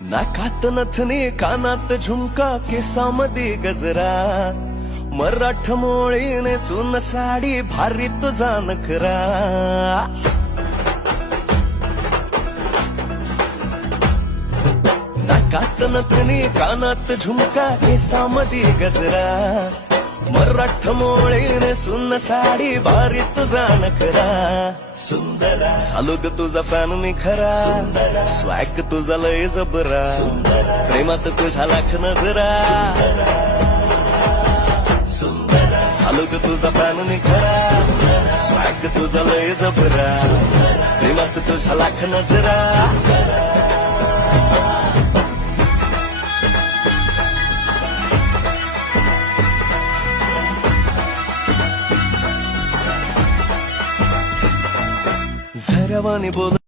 नाकात नथनी कानात झुमका केसामध्ये गजरा मराठ मोळीने सुन साडी भारी तुझा नखरा नाकात नथनी कानात झुमका केसामध्ये गजरा मराठ मोळीने सुन साडी भारी तुझा नखरा सुंदरा झालो ग तुझा फॅन मी खरा सुंदरा स्वॅग तुझा लय जबरा सुंदरा प्रेमात तुझ्या लाख नजरा सुंदरा झालो ग तुझा फॅन मी खरा स्वॅग तुझा लय जबरा प्रेमात तुझ्या लाख नजरा झरवानी बोल